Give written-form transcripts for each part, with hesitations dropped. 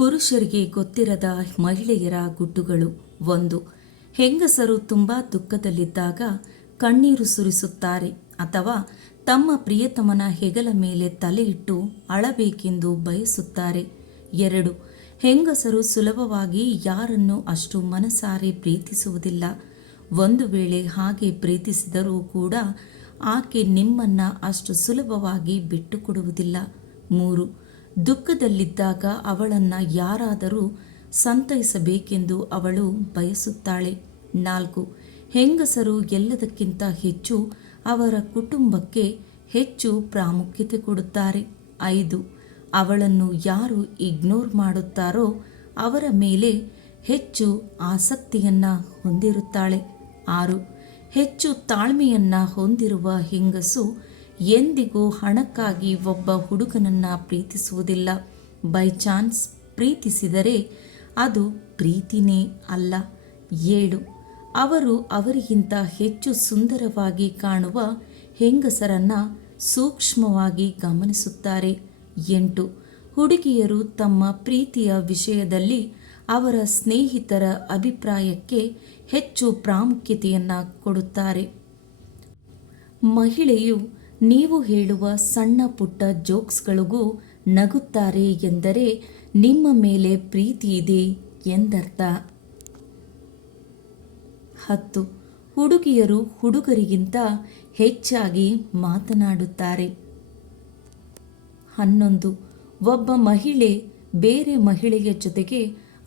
ಪುರುಷರಿಗೆ ಗೊತ್ತಿರದ ಮಹಿಳೆಯರ ಗುಟ್ಟುಗಳು. 1. ಹೆಂಗಸರು ತುಂಬ ದುಃಖದಲ್ಲಿದ್ದಾಗ ಕಣ್ಣೀರು ಸುರಿಸುತ್ತಾರೆ ಅಥವಾ ತಮ್ಮ ಪ್ರಿಯತಮನ ಹೆಗಲ ಮೇಲೆ ತಲೆಯಿಟ್ಟು ಅಳಬೇಕೆಂದು ಬಯಸುತ್ತಾರೆ. 2. ಹೆಂಗಸರು ಸುಲಭವಾಗಿ ಯಾರನ್ನು ಅಷ್ಟು ಮನಸಾರೆ ಪ್ರೀತಿಸುವುದಿಲ್ಲ. ಒಂದು ವೇಳೆ ಹಾಗೆ ಪ್ರೀತಿಸಿದರೂ ಕೂಡ ಆಕೆ ನಿಮ್ಮನ್ನು ಅಷ್ಟು ಸುಲಭವಾಗಿ ಬಿಟ್ಟುಕೊಡುವುದಿಲ್ಲ. 3. ದುಃಖದಲ್ಲಿದ್ದಾಗ ಅವಳನ್ನು ಯಾರಾದರೂ ಸಂತೈಸಬೇಕೆಂದು ಅವಳು ಬಯಸುತ್ತಾಳೆ. 4. ಹೆಂಗಸರು ಎಲ್ಲದಕ್ಕಿಂತ ಹೆಚ್ಚು ಅವರ ಕುಟುಂಬಕ್ಕೆ ಹೆಚ್ಚು ಪ್ರಾಮುಖ್ಯತೆ ಕೊಡುತ್ತಾರೆ. 5. ಅವಳನ್ನು ಯಾರು ಇಗ್ನೋರ್ ಮಾಡುತ್ತಾರೋ ಅವರ ಮೇಲೆ ಹೆಚ್ಚು ಆಸಕ್ತಿಯನ್ನು ಹೊಂದಿರುತ್ತಾಳೆ. 6. ಹೆಚ್ಚು ತಾಳ್ಮೆಯನ್ನು ಹೊಂದಿರುವ ಹೆಂಗಸು ಎಂದಿಗೂ ಹಣಕ್ಕಾಗಿ ಒಬ್ಬ ಹುಡುಗನನ್ನು ಪ್ರೀತಿಸುವುದಿಲ್ಲ. ಬೈ ಚಾನ್ಸ್ ಪ್ರೀತಿಸಿದರೆ ಅದು ಪ್ರೀತಿನೇ ಅಲ್ಲ. 7. ಅವರು ಅವರಿಗಿಂತ ಹೆಚ್ಚು ಸುಂದರವಾಗಿ ಕಾಣುವ ಹೆಂಗಸರನ್ನು ಸೂಕ್ಷ್ಮವಾಗಿ ಗಮನಿಸುತ್ತಾರೆ. 8. ಹುಡುಗಿಯರು ತಮ್ಮ ಪ್ರೀತಿಯ ವಿಷಯದಲ್ಲಿ ಅವರ ಸ್ನೇಹಿತರ ಅಭಿಪ್ರಾಯಕ್ಕೆ ಹೆಚ್ಚು ಪ್ರಾಮುಖ್ಯತೆಯನ್ನು ಕೊಡುತ್ತಾರೆ. ಮಹಿಳೆಯು ನೀವು ಹೇಳುವ ಸಣ್ಣ ಪುಟ್ಟ ಜೋಕ್ಸ್ಗಳಿಗೂ ನಗುತ್ತಾರೆ ಎಂದರೆ ನಿಮ್ಮ ಮೇಲೆ ಪ್ರೀತಿ ಇದೆ ಎಂದರ್ಥ. 10. ಹುಡುಗಿಯರು ಹುಡುಗರಿಗಿಂತ ಹೆಚ್ಚಾಗಿ ಮಾತನಾಡುತ್ತಾರೆ. 11. ಒಬ್ಬ ಮಹಿಳೆ ಬೇರೆ ಮಹಿಳೆಯ ಜೊತೆಗೆ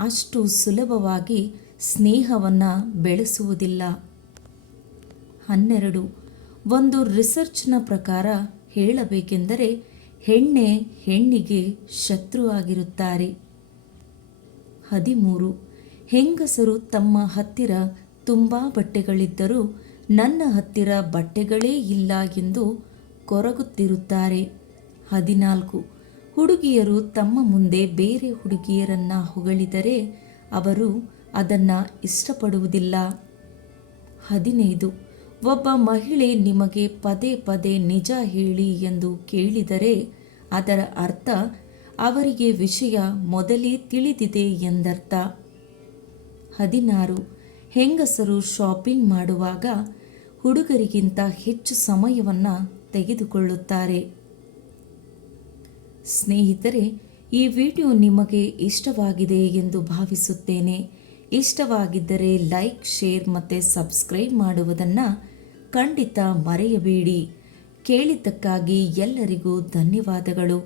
ಅಷ್ಟು ಸುಲಭವಾಗಿ ಸ್ನೇಹವನ್ನು ಬೆಳೆಸುವುದಿಲ್ಲ. 12. ಒಂದು ರಿಸರ್ಚ್ನ ಪ್ರಕಾರ ಹೇಳಬೇಕೆಂದರೆ ಹೆಣ್ಣೆ ಹೆಣ್ಣಿಗೆ ಶತ್ರು ಆಗಿರುತ್ತಾರೆ. 13. ಹೆಂಗಸರು ತಮ್ಮ ಹತ್ತಿರ ತುಂಬ ಬಟ್ಟೆಗಳಿದ್ದರೂ ನನ್ನ ಹತ್ತಿರ ಬಟ್ಟೆಗಳೇ ಇಲ್ಲ ಎಂದು ಕೊರಗುತ್ತಿರುತ್ತಾರೆ. 14. ಹುಡುಗಿಯರು ತಮ್ಮ ಮುಂದೆ ಬೇರೆ ಹುಡುಗಿಯರನ್ನು ಹೊಗಳಿದರೆ ಅವರು ಅದನ್ನು ಇಷ್ಟಪಡುವುದಿಲ್ಲ. 15. ಒಬ್ಬ ಮಹಿಳೆ ನಿಮಗೆ ಪದೇ ಪದೇ ನಿಜ ಹೇಳಿ ಎಂದು ಕೇಳಿದರೆ ಅದರ ಅರ್ಥ ಅವರಿಗೆ ವಿಷಯ ಮೊದಲೇ ತಿಳಿದಿದೆ ಎಂದರ್ಥ. 16. ಹೆಂಗಸರು ಶಾಪಿಂಗ್ ಮಾಡುವಾಗ ಹುಡುಗರಿಗಿಂತ ಹೆಚ್ಚು ಸಮಯವನ್ನು ತೆಗೆದುಕೊಳ್ಳುತ್ತಾರೆ. ಸ್ನೇಹಿತರೆ, ಈ ವಿಡಿಯೋ ನಿಮಗೆ ಇಷ್ಟವಾಗಿದೆ ಎಂದು ಭಾವಿಸುತ್ತೇನೆ. ಇಷ್ಟವಾಗಿದ್ದರೆ ಲೈಕ್, ಶೇರ್ ಮತ್ತು ಸಬ್ಸ್ಕ್ರೈಬ್ ಮಾಡುವುದನ್ನು ಖಂಡಿತ ಮರೆಯಬೇಡಿ. ಕೇಳಿದ್ದಕ್ಕಾಗಿ ಎಲ್ಲರಿಗೂ ಧನ್ಯವಾದಗಳು.